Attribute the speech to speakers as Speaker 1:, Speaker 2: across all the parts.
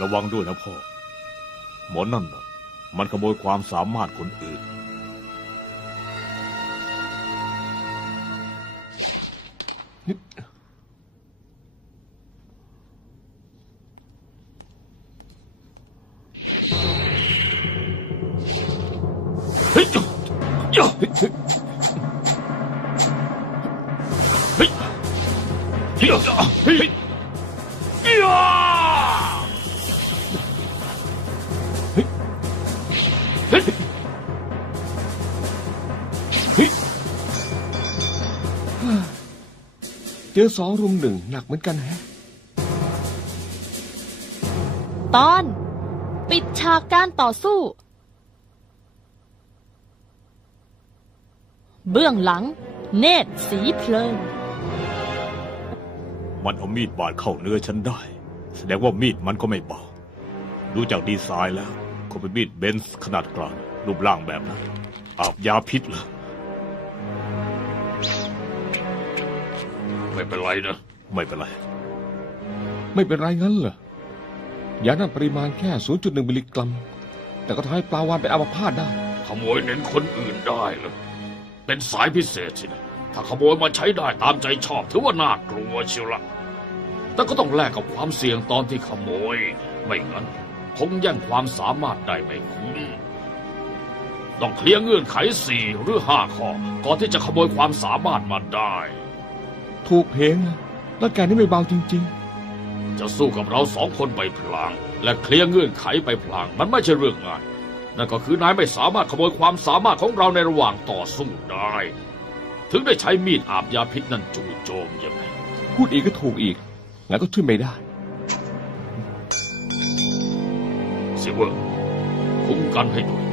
Speaker 1: ระวังด้วยนะพ่อ หมอนั่นน่ะ มันขโมยความสามารถคนอื่น เฮ้ยย่าเฮ้ยเฮ้ยเฮ้ย เจ
Speaker 2: อสองรุมหนึ่งหนักเหมือนกันแฮะ
Speaker 3: ตอน ปิดฉากการต่อสู้ เบื้องหลัง เนตรสีเพลิง
Speaker 1: มันเอามีดบาดเข้าเนื้อฉันได้ แสดงว่ามีดมันก็ไม่เบา ดูจากดีไซน์แล้วคงเป็นมีดเบนซ์ขนาดกลางรูปร่างแบบนั้นอาบยาพิษเหรอ
Speaker 4: ไม่เป็นไรนะ
Speaker 1: ไม่เป็นไร
Speaker 2: ไม่เป็นไรงั้นเหรอ ยานั่นปริมาณแค่ 0.1 มิลลิกรัม แต่ก็ทำให้ปลาวานเป็นอัมพาตได้
Speaker 4: ขโมยเน้นคนอื่นได้เหรอ เป็นสายพิเศษสินะ ถ้าขโมยมาใช้ได้ตามใจชอบถือว่าน่ากลัวเชียวละ แต่ก็ต้องแลกกับความเสี่ยงตอนที่ขโมย ไม่งั้นคงแย่งความสามารถได้ไม่คุ้มต้องเคลียร์เงื่อนไขสี่หรือห้าข้อก่อนที่จะขโมยความสามารถมาได้
Speaker 2: ถูกเพลงนะแล้วแกนี่ไม่เบาจริง
Speaker 4: จะสู้กับเราสองคนไปพลาง และเคลียร์เงื่อนไขไปพลาง มันไม่ใช่เรื่องง่าย นั่นก็คือนายไม่สามารถขโมยความสามารถของเราในระหว่างต่อสู้ได้ ถึงได้ใช้มีดอาบยาพิษนั่นจู่โจมยังไง
Speaker 2: ๆพูดอีกก็ถูกอีก งั้นก็ช่วยไม่ได้
Speaker 4: สิเวอร์คุ้มกันให้ด้วย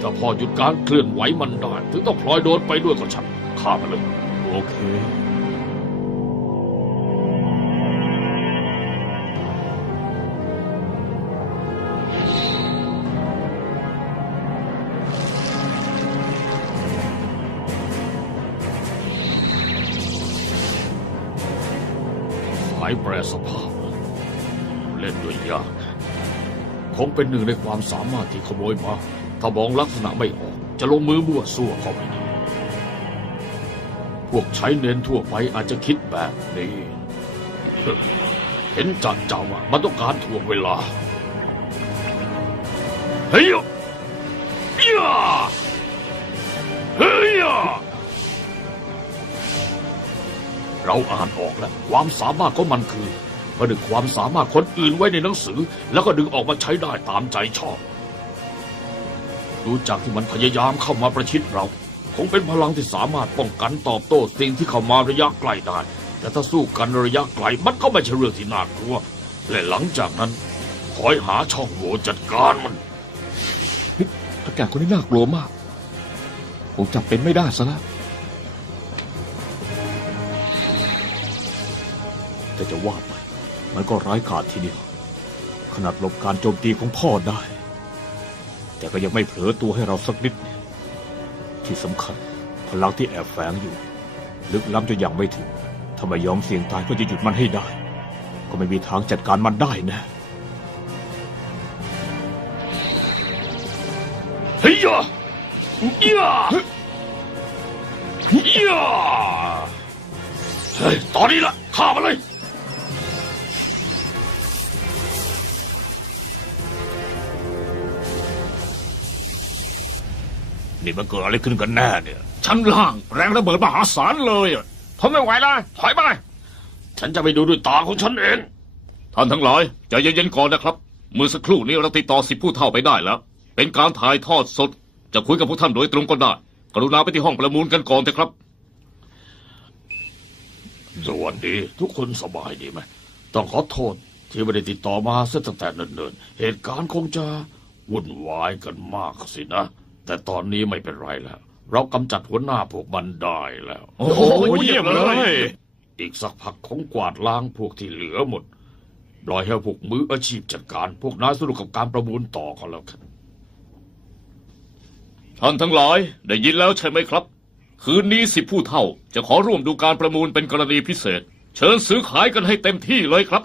Speaker 4: ถ้าพอหยุดการเคลื่อนไหวมันได้ ถึงต้องพลอยโดนไปด้วยก็ช่างข้ามาเลย
Speaker 1: โอเค
Speaker 4: เป็นหนึ่งในความสามารถที่ขโมยมา ถ้ามองลักษณะไม่ออก จะลงมือมั่วซั่วเข้าไปดีพวกใช้เน้นทั่วไปอาจจะคิดแบบนี้ เห็นจัดเจ้าว่ามันต้องการถ่วงเวลา เฮ้ยเฮ้ยเฮ้ยเราอ่านออกแล้ว ความสามารถของมันคือ ผนึกความสามารถคนอื่นไว้ในหนังสือ แล้วก็ดึงออกมาใช้ได้ตามใจชอบดูจากที่มันพยายามเข้ามาประชิดเรา คงเป็นพลังที่สามารถป้องกันตอบโต้สิ่งที่เข้ามาระยะไกลได้แต่ถ้าสู้กันระยะไกลมันก็ไม่ใช่เรื่องที่น่ากลัว และหลังจากนั้นคอยหาช่องโหว่จัดการมัน
Speaker 2: ถ้าแกคนนี้น่ากลัวมากคงจับเป็นไม่ได้ซะแล้ว
Speaker 1: แต่จะว่าไป มันก็ร้ายกาจทีเดียว ขนาดหลบการโจมตีของพ่อได้ แต่ก็ยังไม่เผลอตัวให้เราสักนิด ที่สำคัญพลังที่แอบแฝงอยู่ ลึกล้ำจนยังไม่ถึงถ้าไม่ยอมเสี่ยงตายเพื่อจะหยุดมันให้ได้ ก็ไม่มีทางจัดการมันได้นะ
Speaker 4: เฮียยาเยาเฮ้ยตอนนี้ละฆ่ามันเลย
Speaker 1: นี่มันเกิดอะไรขึ้นกันแน่เนี่ย
Speaker 4: ชั้นล่างแรงระเบิดมหาศาลเลยอะทนไม่ไหวแล้วถอยไป ฉันจะไปดูด้วยตาของฉันเอง
Speaker 5: ท่านทั้งหลายใจเย็นๆก่อนนะครับ เมื่อสักครู่นี้เราติดต่อสิบผู้เท่าไปได้แล้ว เป็นการถ่ายทอดสด จะคุยกับพวกท่านโดยตรงก็ได้ กรุณาไปที่ห้องประมูลกันก่อนเถอะครับ
Speaker 4: สวัสดี ทุกคนสบายดีไหม ต้องขอโทษที่ไม่ได้ติดต่อมาเสียตั้งแต่เนิ่นๆ เหตุการณ์คงจะวุ่นวายกันมากสินะ แต่ตอนนี้ไม่เป็นไรแล้ว เรากำจัดหัวหน้าพวกมันได้แล้ว
Speaker 5: โอ้โหเยี่ยมเลย
Speaker 4: อีกสักพักคงกวาดล้างพวกที่เหลือหมดปล่อยให้พวกมืออาชีพจัดการ พวกนายสนุกกับการประมูลต่อก็แล้วกัน
Speaker 5: ท่านทั้งหลายได้ยินแล้วใช่ไหมครับ คืนนี้สิบผู้เท่า จะขอร่วมดูการประมูลเป็นกรณีพิเศษ เชิญซื้อขายกันให้เต็มที่เลยครับ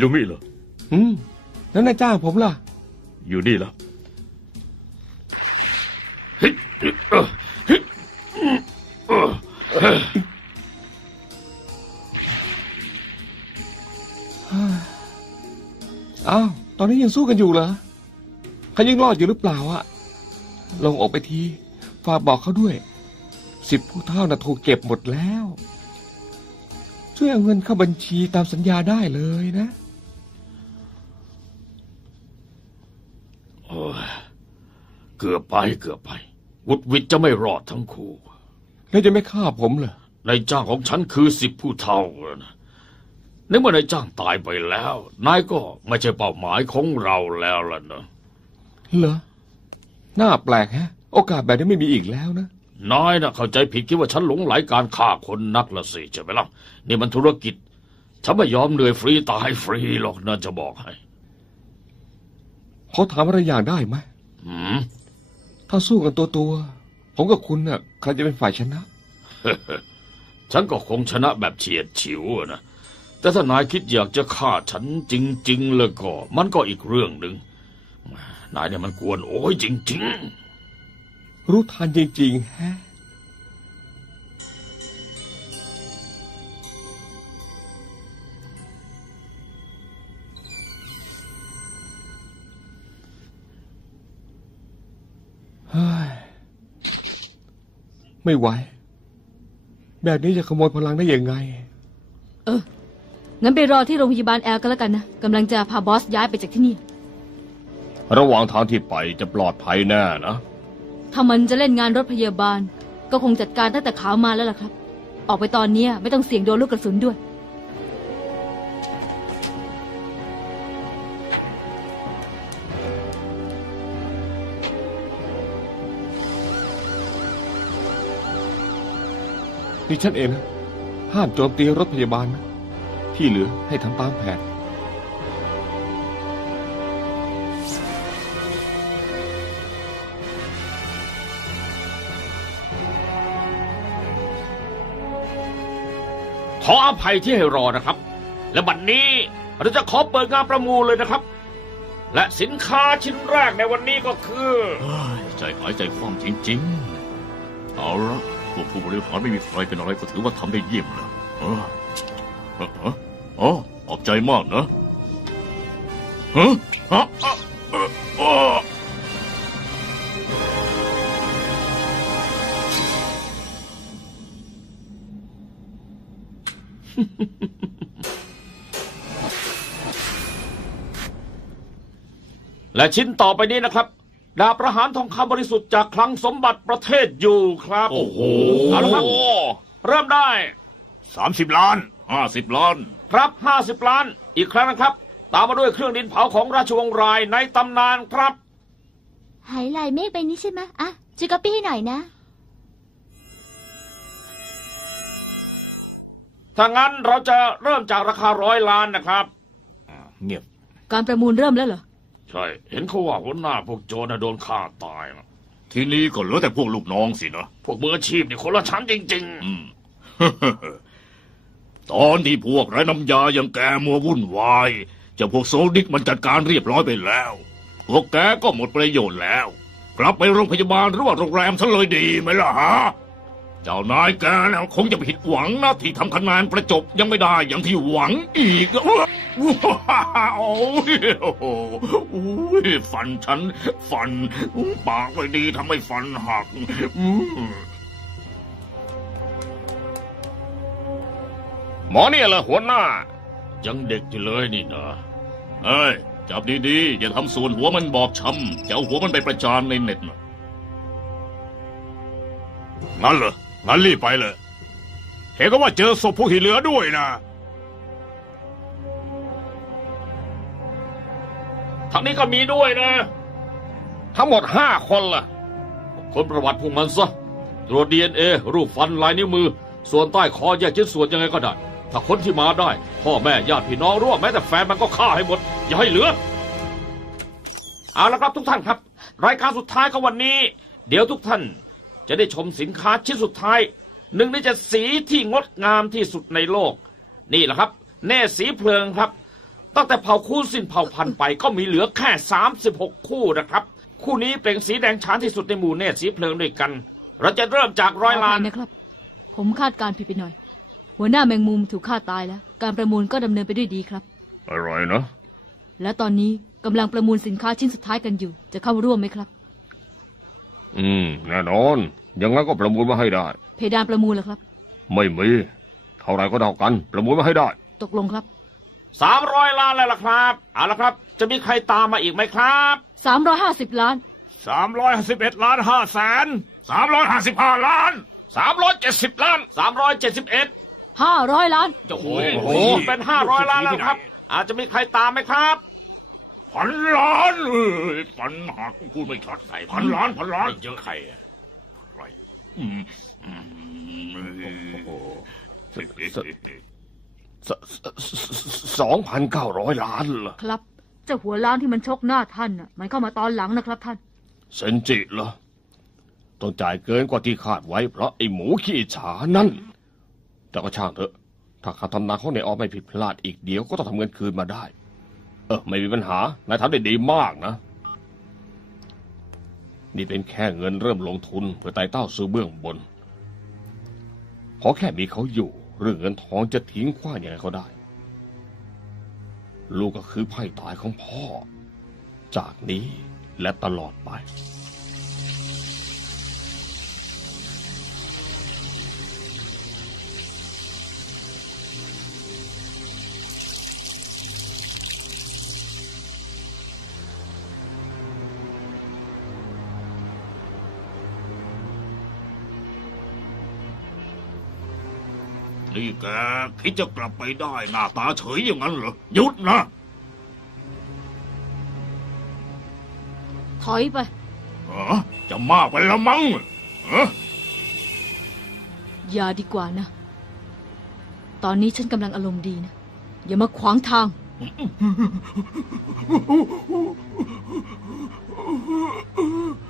Speaker 1: อิลูมิเหรอ
Speaker 2: อืมแล้วนายจ้างผมล่ะ
Speaker 1: อยู่นี่แล้ว
Speaker 2: อ้าว ตอนนี้ยังสู้กันอยู่เหรอเขายังรอดอยู่หรือเปล่าอะลงออกไปที ฝากบอกเขาด้วย สิบผู้เท่าน่ะถูกเก็บหมดแล้ว ช่วยเอาเงินเข้าบัญชีตามสัญญาได้เลยนะ
Speaker 4: เกือบไปเกือบไปวุฒวิทย์จะไม่รอดทั้งคู่
Speaker 2: แล้วจะไม่ฆ่าผมเหรอ
Speaker 4: นายจ้างของฉันคือสิบผู้เท่านะในเมื่อนายจ้างตายไปแล้ว นายก็ไม่ใช่เป้าหมายของเราแล้วล่ะนะ
Speaker 2: เหรอน่าแปลกแฮะ โอกาสแบบนี้ไม่มีอีกแล้วนะ
Speaker 4: นายนะเข้าใจผิดคิดว่าฉันหลงไหลการฆ่าคนนักละสิใช่ไหมล่ะนี่มันธุรกิจ ฉันไม่ยอมเหนื่อยฟรีตายฟรีหรอกนะจะบอกให้
Speaker 2: ขอถามอะไรอย่างได้ไหม
Speaker 4: อืม
Speaker 2: ถ้าสู้กันตัวตัวๆผมกับคุณน่ะใครจะเป็นฝ่ายชนะ
Speaker 4: ฉันก็คงชนะแบบเฉียดฉิวอะนะ แต่ถ้านายคิดอยากจะฆ่าฉันจริง ๆ แล้วก็ มันก็อีกเรื่องหนึ่ง นายเนี่ยมันกวนโอ้ยจริง
Speaker 2: รู้ทันจริงๆแฮะ ไม่ไหว แบบนี้จะขโมยพลังได้ยังไง
Speaker 6: เออ งั้นไปรอที่โรงพยาบาลแอลก็แล้วกันนะกำลังจะพาบอสย้ายไปจากที่นี่
Speaker 2: ระหว่างทางที่ไปจะปลอดภัยแน่นะ
Speaker 6: ถ้ามันจะเล่นงานรถพยาบาล ก็คงจัดการตั้งแต่ขาวมาแล้วล่ะครับ ออกไปตอนเนี้ยไม่ต้องเสี่ยงโดนลูกกระสุนด้วย
Speaker 2: นี่ฉันเองนะห้ามโจมตีรถพยาบาลนะที่เหลือให้ทำตามแผน
Speaker 4: ๆขออภัยที่ให้รอนะครับ และบัดนนี้เราจะขอเปิดงานประมูลเลยนะครับ และสินค้าชิ้นแรกในวันนี้ก็คือ
Speaker 5: เฮ้ยใจหายใจคว่ำจริงๆ เอาละ พวกผู้บริหารไม่มีใครเป็นอะไรก็ถือว่าทำได้เยี่ยมแล้วเออเออเอออ๋อขอบใจมากนะฮะฮะอะเออะ
Speaker 4: และชิ้นต่อไปนี้นะครับ ดาบประหารทองคำบริสุทธิ์จากคลังสมบัติประเทศอยู่ครับ
Speaker 5: โอ้โห
Speaker 4: เอาละครับเริ่มได้
Speaker 1: สามสิบล้าน
Speaker 5: ห้าสิบล้าน
Speaker 4: ครับ50ล้าน อีกครั้งนะครับ ตามมาด้วยเครื่องดินเผาของราชวงศ์รายในตำนานครับ
Speaker 3: หายลายเมฆไปนี้ใช่ไหมอะจะก๊อปปี้ให้หน่อยนะ
Speaker 4: ถ้างั้นเราจะเริ่มจากราคาร้อยล้านนะครับ
Speaker 1: เงียบ
Speaker 6: การประมูลเริ่มแล้วเหรอ
Speaker 4: ใช่ เห็นเขาว่าหัวหน้าพวกโจรน่ะโดนฆ่าตายนะ
Speaker 5: ทีนี้ก็เหลือแต่พวกลูกน้องสินะ
Speaker 4: พวกมืออาชีพนี่คนละชั้นจริง
Speaker 5: อืม ตอนที่พวกไร้น้ำยายังแกมัววุ่นวายเจ้าพวกโซลดิกมันจัดการเรียบร้อยไปแล้ว พวกแกก็หมดประโยชน์แล้ว กลับไปโรงพยาบาลหรือว่าโรงแรมซะเลยดีไหมล่ะฮะ เจ้านายแกนะคงจะผิดหวังนะที่ทำคะแนนประจบยังไม่ได้อย่างที่หวังอีกโอ้ยโอ้โหฟันฉัน ฟัน ปากไม่ดีทำให้ฟันหัก
Speaker 2: หมอเนี่ยเหรอหัวหน้า
Speaker 4: ยังเด็กอยู่เลยนี่นะ
Speaker 5: เฮ้ย จับดีๆ อย่าทำส่วนหัวมันบอบช้ำจะเอาหัวมันไปประจานในเน็ตนะ
Speaker 1: งั้นเหรอ งั้นรีบไปเลย เห็นก็ว่าเจอศพผู้ที่เหลือด้วยนะ
Speaker 4: ทางนี้ก็มีด้วยนะ
Speaker 2: ทั้งหมดห้าคนล่ะ
Speaker 4: คนประวัติพวกมันซะ ตรวจดีเอ็นเอรูปฟันลายนิ้วมือ ส่วนใต้คอแยกชิ้นส่วนยังไงก็ได้ ถ้าคนที่มาได้ พ่อแม่ญาติพี่น้องรู้ว่าแม้แต่แฟนมันก็ฆ่าให้หมด อย่าให้เหลือ เอาละครับทุกท่านครับ รายการสุดท้ายของวันนี้ เดี๋ยวทุกท่าน จะได้ชมสินค้าชิ้นสุดท้าย หนึ่งในเจ็ดสีที่งดงามที่สุดในโลก นี่แหละครับ แน่สีเพลิงครับ ตั้งแต่เผ่าคู่สิ้นเผ่าพันธุ์ไปก็มีเหลือแค่ 36 คู่นะครับ คู่นี้เปล่งสีแดงฉานที่สุดในหมู่เนตรสีเพลิงด้วยกัน เราจะเริ่มจากร้อยล้าน
Speaker 6: ขภันะครับ ผมคาดการณ์ผิดไปหน่อย หัวหน้าแมงมุมถูกฆ่าตายแล้ว การประมูลก็ดำเนินไปด้วยดีครับ
Speaker 5: อะไรนะ
Speaker 6: และตอนนี้กำลังประมูลสินค้าชิ้นสุดท้ายกันอยู่ จะเข้าร่วมไหมครับ
Speaker 2: อืมแน่นอน ยังไงก็ประมูลมาให้ได้
Speaker 6: เพดานประมูลเหรอครับ
Speaker 2: ไม่มีเท่าไรก็เท่ากัน ประมูลมาให้ได้
Speaker 6: ตกลงครับ
Speaker 4: 300ล้านแล้วล่ะครับเอาละครับ จะมีใครตามมาอีกไหมครับ
Speaker 6: 350ล้าน
Speaker 1: สามร้อยสิบเอ็ดล้านห้าแสน
Speaker 5: สามร้อยห้าสิบห้าล้าน
Speaker 4: 370ล้าน371
Speaker 6: 500ล้าน
Speaker 4: จะโอ้
Speaker 5: โอ้โห
Speaker 4: โห เป็น500ล้านแล้วครับ อาจจะมีใครตามไหมครับ
Speaker 5: พันล้านเอ้ยพันหักพูดไม่ชัดใส่พันล้านพันล้าน
Speaker 4: เยอะใครอะ
Speaker 5: ใครอืมอืม
Speaker 2: โอ้โหสองพันเก้าร้อยล้านเหรอ
Speaker 6: ครับ เจ้าหัวล้านที่มันชกหน้าท่านน่ะ มันเข้ามาตอนหลังนะครับท่าน
Speaker 2: เซนจิเหรอต้องจ่ายเกินกว่าที่คาดไว้ เพราะไอ้หมูขี้ฉานั่น แต่ก็ช่างเถอะ ถ้าข้าทำนาของในออมไม่ผิดพลาดอีกเดียวก็ต้องทำเงินคืนมาได้ เออ ไม่มีปัญหานายทำได้ดีมากนะ นี่เป็นแค่เงินเริ่มลงทุนเพื่อไต่เต้าสู่เบื้องบน ขอแค่มีเขาอยู่ เรื่องเงินทองจะทิ้งขว้างยังไงก็ได้ ลูกก็คือไพ่ตายของพ่อ จากนี้และตลอดไป
Speaker 5: นี่แกคิดจะกลับไปได้หน้าตาเฉยอย่างนั้นเหรอหยุดนะ
Speaker 6: ถอยไป
Speaker 5: เออจะมากไปละมั้งเออ
Speaker 6: อย่าดีกว่านะ ตอนนี้ฉันกำลังอารมณ์ดีนะ อย่ามาขวางทางคุ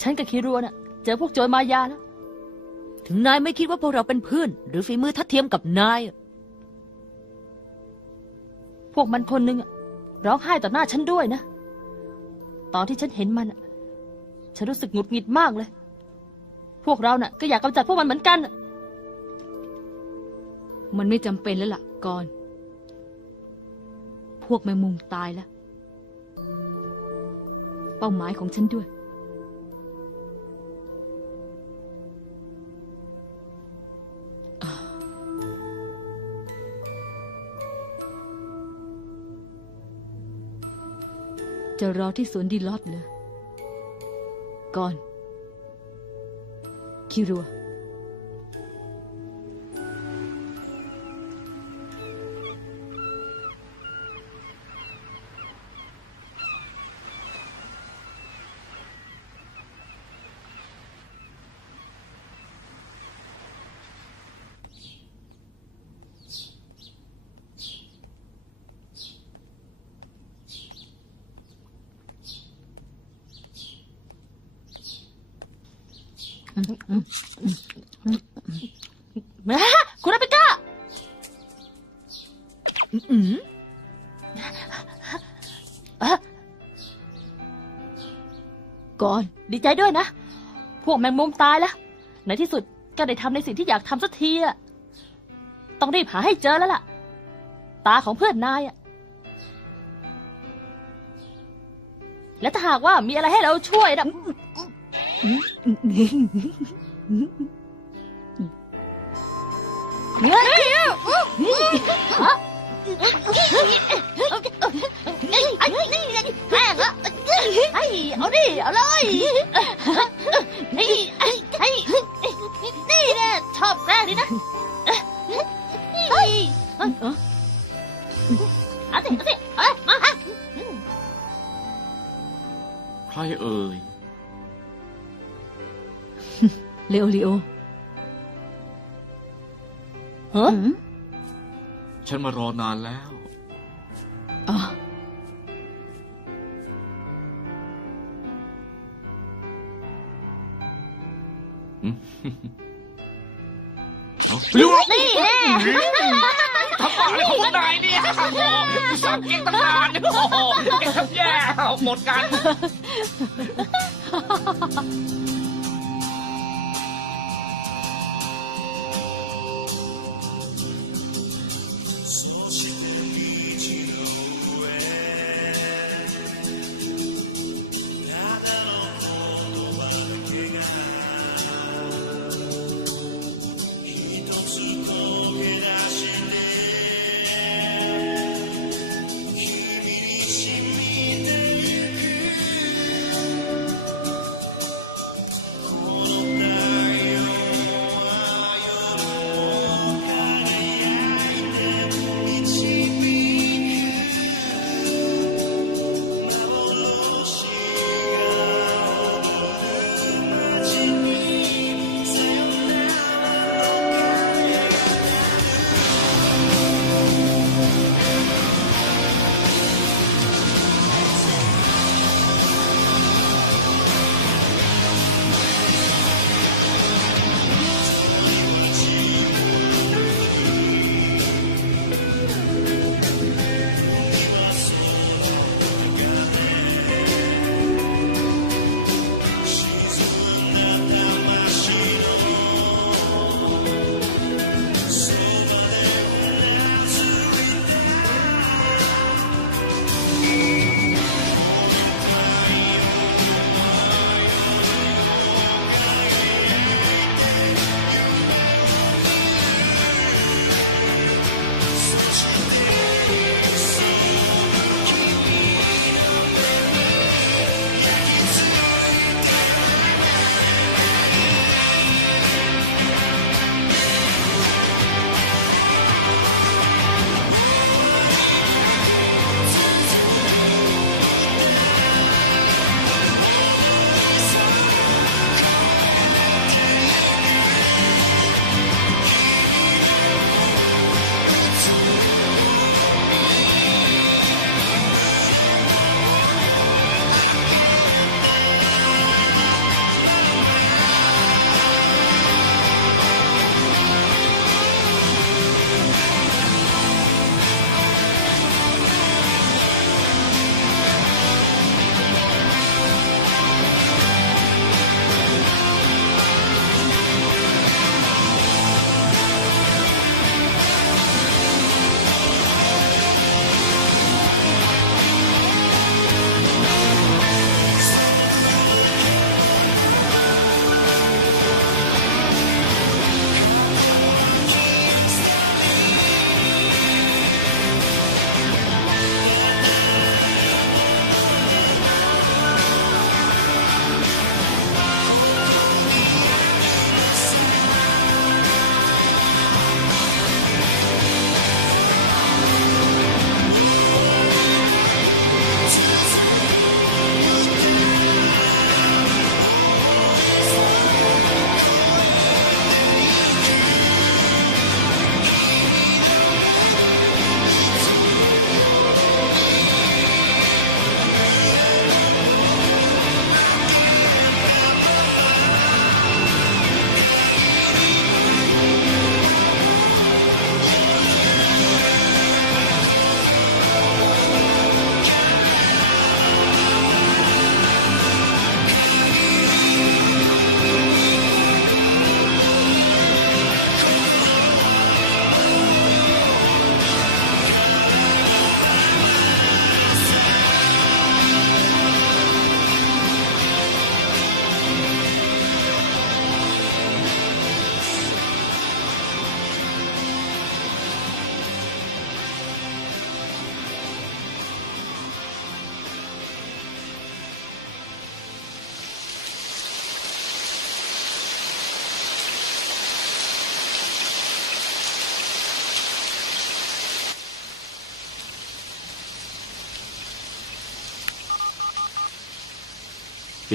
Speaker 3: ฉันกับคิรัวน่ะ เจอพวกโจรมายาแล้ว ถึงนายไม่คิดว่าพวกเราเป็นเพื่อน หรือฝีมือทัดเทียมกับนายอะพวกมันคนหนึ่งอะร้องไห้ต่อหน้าฉันด้วยนะ ตอนที่ฉันเห็นมันอะฉันรู้สึกหงุดหงิดมากเลย พวกเราน่ะ ก็อยากกำจัดพวกมันเหมือนกันอะ
Speaker 6: มันไม่จำเป็นแล้วล่ะก่อน พวกแมงมุมตายแล้ว เป้าหมายของฉันด้วย จะรอที่สวนดีลอดเลยก่อน คิรัว
Speaker 3: แม่คุณอาปิก้าอืม
Speaker 6: ก่อน
Speaker 3: ดีใจด้วยนะ พวกแมงมุมตายแล้ว ในที่สุดก็ได้ทำในสิ่งที่อยากทำสักทีอะต้องรีบหาให้เจอแล้วล่ะ ตาของเพื่อนนายอะและถ้าหากว่ามีอะไรให้เราช่วยนะ เฮ้ยไอ้นี่แม่งอะไอ้เอาดิเอาเลยนี่ไอ้ไอ้นี่เนี่ยชอบแกล้งนี่นะเฮ้ยเอาสิเอาสิเอ้ยมาฮะ
Speaker 5: ใครเอ่ย
Speaker 6: เลโอริโอ
Speaker 3: เฮ้ย
Speaker 6: อืม
Speaker 5: ฉันมารอนานแล้ว
Speaker 6: อ๋อ
Speaker 5: เอาเร็ว
Speaker 3: นี่แน่
Speaker 5: ทำอะไรของพวกนายเนี่ยโอ้โหสั่งเก่งตั้งนานโอ้โหเก่งทำแย่หมดกัน「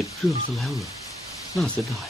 Speaker 2: ติดเครื่องซะแล้วเหรอน่าเสียดาย